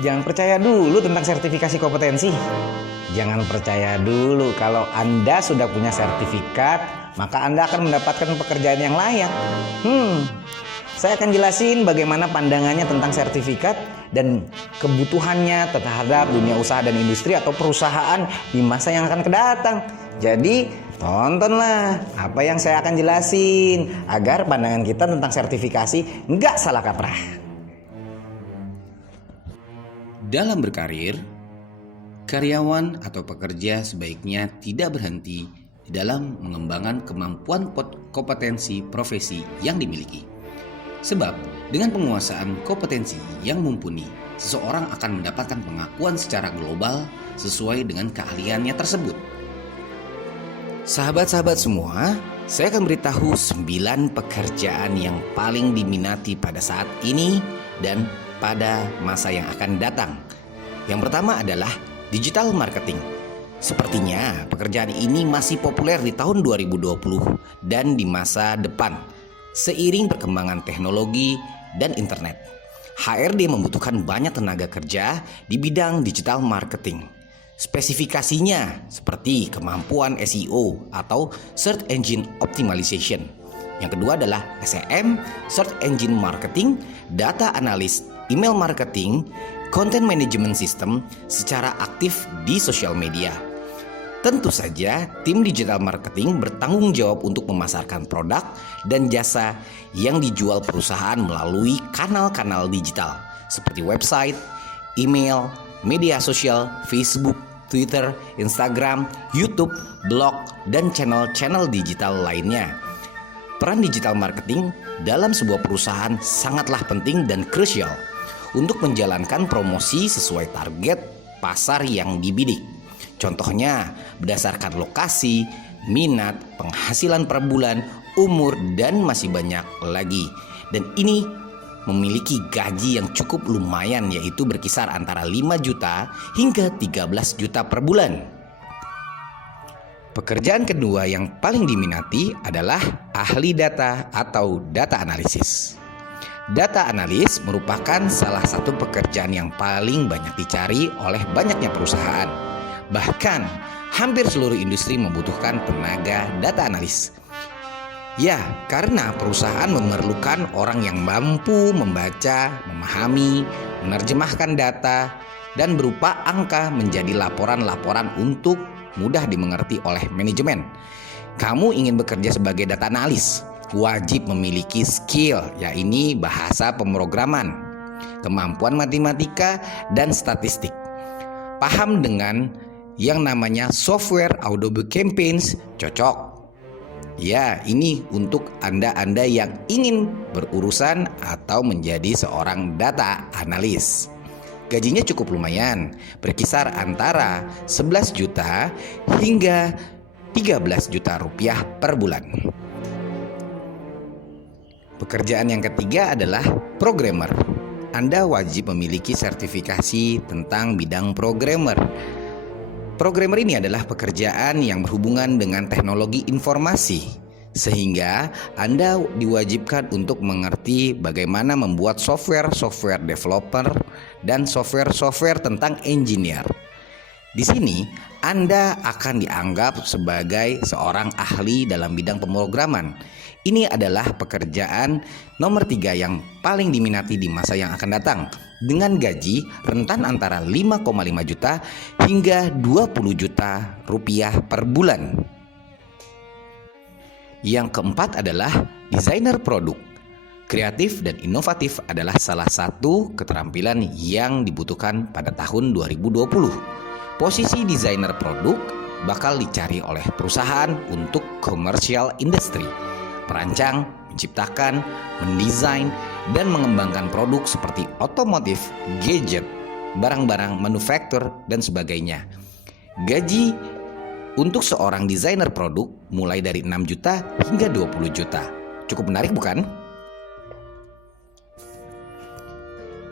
Jangan percaya dulu tentang sertifikasi kompetensi. Jangan percaya dulu kalau Anda sudah punya sertifikat, maka Anda akan mendapatkan pekerjaan yang layak. Saya akan jelasin bagaimana pandangannya tentang sertifikat dan kebutuhannya terhadap dunia usaha dan industri atau perusahaan di masa yang akan kedatang. Jadi, tontonlah apa yang saya akan jelasin agar pandangan kita tentang sertifikasi nggak salah kaprah. Dalam berkarir, karyawan atau pekerja sebaiknya tidak berhenti di dalam mengembangkan kemampuan kompetensi profesi yang dimiliki. Sebab dengan penguasaan kompetensi yang mumpuni, seseorang akan mendapatkan pengakuan secara global sesuai dengan keahliannya tersebut. Sahabat-sahabat semua, saya akan beritahu 9 pekerjaan yang paling diminati pada saat ini dan pada masa yang akan datang. Yang pertama adalah digital marketing. Sepertinya pekerjaan ini masih populer di tahun 2020 dan di masa depan. Seiring perkembangan teknologi dan internet, HRD membutuhkan banyak tenaga kerja di bidang digital marketing. Spesifikasinya seperti kemampuan SEO atau Search Engine Optimization. Yang kedua adalah SEM, Search Engine Marketing, Data Analyst, Email Marketing, Content Management System secara aktif di sosial media. Tentu saja, tim digital marketing bertanggung jawab untuk memasarkan produk dan jasa yang dijual perusahaan melalui kanal-kanal digital seperti website, email, media sosial, Facebook, Twitter, Instagram, YouTube, blog, dan channel-channel digital lainnya. Peran digital marketing dalam sebuah perusahaan sangatlah penting dan krusial untuk menjalankan promosi sesuai target pasar yang dibidik. Contohnya berdasarkan lokasi, minat, penghasilan per bulan, umur, dan masih banyak lagi. Dan ini memiliki gaji yang cukup lumayan, yaitu berkisar antara 5 juta hingga 13 juta per bulan. Pekerjaan kedua yang paling diminati adalah ahli data atau data analisis. Data analis merupakan salah satu pekerjaan yang paling banyak dicari oleh banyaknya perusahaan. Bahkan hampir seluruh industri membutuhkan tenaga data analis. Ya, karena perusahaan memerlukan orang yang mampu membaca, memahami, menerjemahkan data, dan berupa angka menjadi laporan-laporan untuk mudah dimengerti oleh manajemen. Kamu ingin bekerja sebagai data analis, wajib memiliki skill, yaitu bahasa pemrograman, kemampuan matematika, dan statistik. Paham dengan yang namanya software Adobe Campaigns cocok. Ya, ini untuk Anda yang ingin berurusan atau menjadi seorang data analis. Gajinya cukup lumayan, berkisar antara 11 juta hingga 13 juta rupiah per bulan. Pekerjaan yang ketiga adalah programmer. Anda wajib memiliki sertifikasi tentang bidang programmer. Programmer ini adalah pekerjaan yang berhubungan dengan teknologi informasi, sehingga Anda diwajibkan untuk mengerti bagaimana membuat software developer dan software tentang engineer. Di sini Anda akan dianggap sebagai seorang ahli dalam bidang pemrograman. Ini adalah pekerjaan nomor 3 yang paling diminati di masa yang akan datang, dengan gaji rentan antara 5,5 juta hingga 20 juta rupiah per bulan. Yang keempat adalah desainer produk. Kreatif dan inovatif adalah salah satu keterampilan yang dibutuhkan pada tahun 2020. Posisi desainer produk bakal dicari oleh perusahaan untuk commercial industry. Merancang, menciptakan, mendesain, dan mengembangkan produk seperti otomotif, gadget, barang-barang manufaktur, dan sebagainya. Gaji untuk seorang desainer produk mulai dari 6 juta hingga 20 juta. Cukup menarik bukan?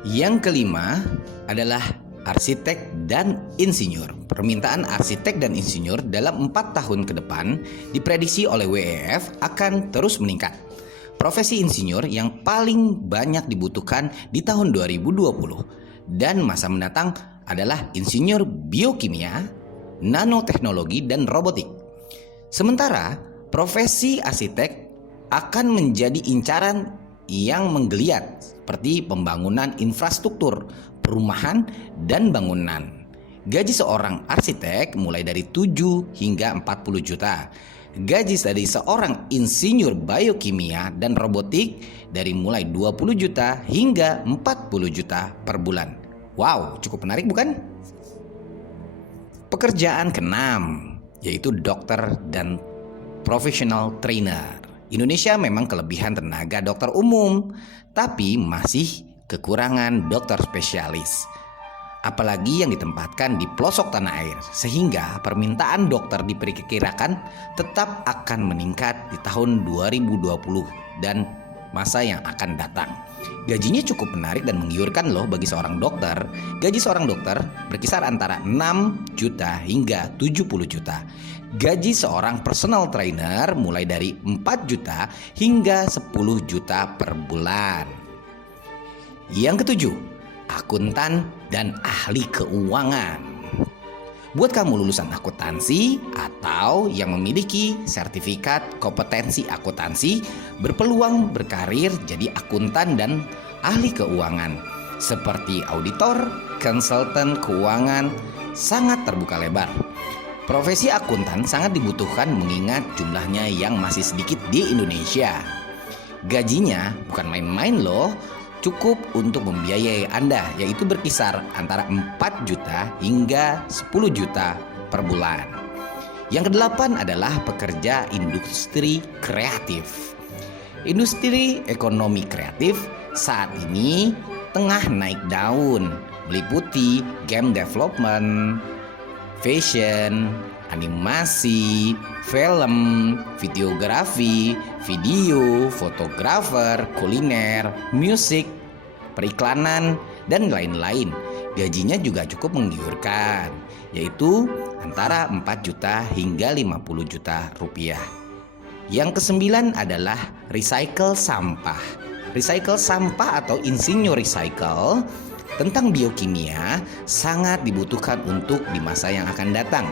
Yang kelima adalah arsitek dan insinyur. Permintaan arsitek dan insinyur dalam 4 tahun ke depan diprediksi oleh WEF akan terus meningkat. Profesi insinyur yang paling banyak dibutuhkan di tahun 2020 dan masa mendatang adalah insinyur biokimia, nanoteknologi, dan robotik. Sementara profesi arsitek akan menjadi incaran yang menggeliat seperti pembangunan infrastruktur, perumahan, dan bangunan. Gaji seorang arsitek mulai dari 7 hingga 40 juta. Gaji dari seorang insinyur biokimia dan robotik dari mulai 20 juta hingga 40 juta per bulan. Wow, cukup menarik bukan? Pekerjaan keenam yaitu dokter dan professional trainer. Indonesia memang kelebihan tenaga dokter umum, tapi masih kekurangan dokter spesialis. Apalagi yang ditempatkan di pelosok tanah air, sehingga permintaan dokter diperkirakan tetap akan meningkat di tahun 2020 dan masa yang akan datang. Gajinya cukup menarik dan menggiurkan loh bagi seorang dokter. Gaji seorang dokter berkisar antara 6 juta hingga 70 juta. Gaji seorang personal trainer mulai dari 4 juta hingga 10 juta per bulan. Yang ketujuh, akuntan dan ahli keuangan. Buat kamu lulusan akuntansi atau yang memiliki sertifikat kompetensi akuntansi, berpeluang berkarir jadi akuntan dan ahli keuangan seperti auditor, konsultan keuangan, sangat terbuka lebar. Profesi akuntan sangat dibutuhkan mengingat jumlahnya yang masih sedikit di Indonesia. Gajinya bukan main-main loh. Cukup untuk membiayai Anda, yaitu berkisar antara 4 juta hingga 10 juta per bulan. Yang kedelapan adalah pekerja industri kreatif. Industri ekonomi kreatif saat ini tengah naik daun, meliputi game development, fashion, animasi, film, videografi, video, fotografer, kuliner, musik, periklanan, dan lain-lain. Gajinya juga cukup menggiurkan, yaitu antara 4 juta hingga 50 juta rupiah. Yang kesembilan adalah recycle sampah. Recycle sampah atau insinyur recycle tentang biokimia sangat dibutuhkan untuk di masa yang akan datang.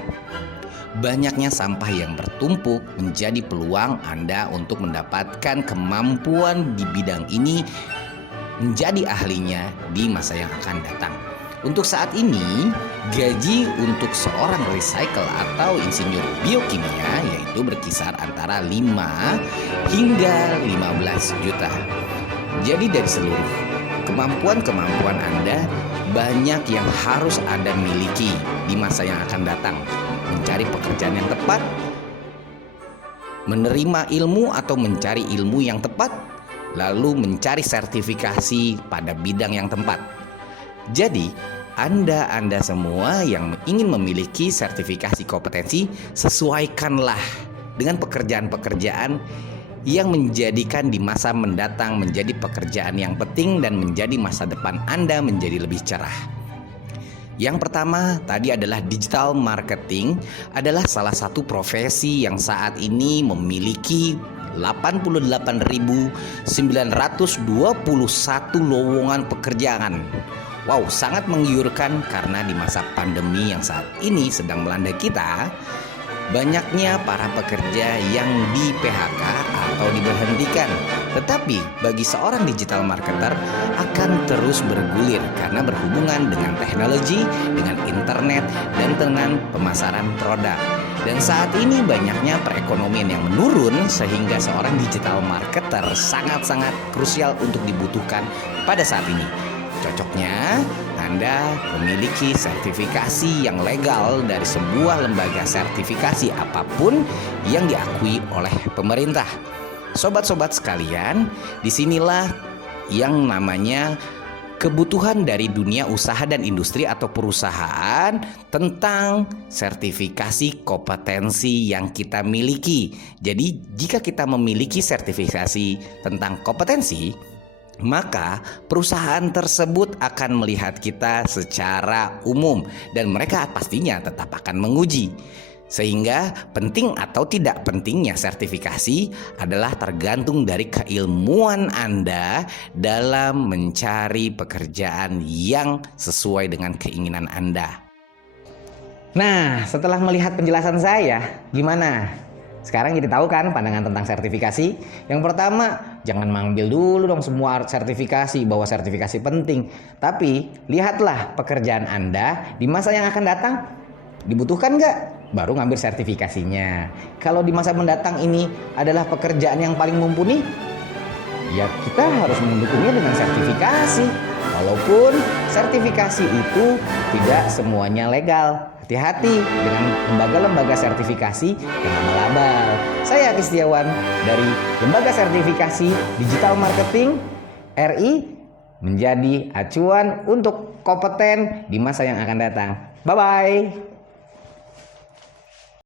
Banyaknya sampah yang bertumpuk menjadi peluang Anda untuk mendapatkan kemampuan di bidang ini menjadi ahlinya di masa yang akan datang. Untuk saat ini, gaji untuk seorang recycle atau insinyur biokimia yaitu berkisar antara 5 hingga 15 juta. Jadi dari seluruh kemampuan Anda, banyak yang harus Anda miliki di masa yang akan datang. Mencari pekerjaan yang tepat, menerima ilmu atau mencari ilmu yang tepat, lalu mencari sertifikasi pada bidang yang tepat. Jadi, Anda semua yang ingin memiliki sertifikasi kompetensi, sesuaikanlah dengan pekerjaan-pekerjaan yang menjadikan di masa mendatang menjadi pekerjaan yang penting dan menjadi masa depan Anda menjadi lebih cerah. Yang pertama tadi adalah digital marketing, adalah salah satu profesi yang saat ini memiliki 88.921 lowongan pekerjaan. Wow, sangat menggiurkan karena di masa pandemi yang saat ini sedang melanda kita, banyaknya para pekerja yang di PHK atau diberhentikan. Tetapi bagi seorang digital marketer akan terus bergulir karena berhubungan dengan teknologi, dengan internet, dan dengan pemasaran produk. Dan saat ini banyaknya perekonomian yang menurun sehingga seorang digital marketer sangat-sangat krusial untuk dibutuhkan pada saat ini. Cocoknya Anda memiliki sertifikasi yang legal dari sebuah lembaga sertifikasi apapun yang diakui oleh pemerintah. Sobat-sobat sekalian, disinilah yang namanya kebutuhan dari dunia usaha dan industri atau perusahaan tentang sertifikasi kompetensi yang kita miliki. Jadi jika kita memiliki sertifikasi tentang kompetensi, maka perusahaan tersebut akan melihat kita secara umum dan mereka pastinya tetap akan menguji. Sehingga penting atau tidak pentingnya sertifikasi adalah tergantung dari keilmuan Anda dalam mencari pekerjaan yang sesuai dengan keinginan Anda. Nah, setelah melihat penjelasan saya, gimana? Sekarang jadi tahu kan pandangan tentang sertifikasi? Yang pertama, jangan mengambil dulu dong semua sertifikasi bahwa sertifikasi penting. Tapi, lihatlah pekerjaan Anda di masa yang akan datang. Dibutuhkan nggak? Baru ngambil sertifikasinya. Kalau di masa mendatang ini adalah pekerjaan yang paling mumpuni, ya kita harus mendukungnya dengan sertifikasi. Walaupun sertifikasi itu tidak semuanya legal. Hati-hati dengan lembaga-lembaga sertifikasi yang abal-abal. Saya Aki Setiawan dari Lembaga Sertifikasi Digital Marketing RI menjadi acuan untuk kompeten di masa yang akan datang. Bye-bye.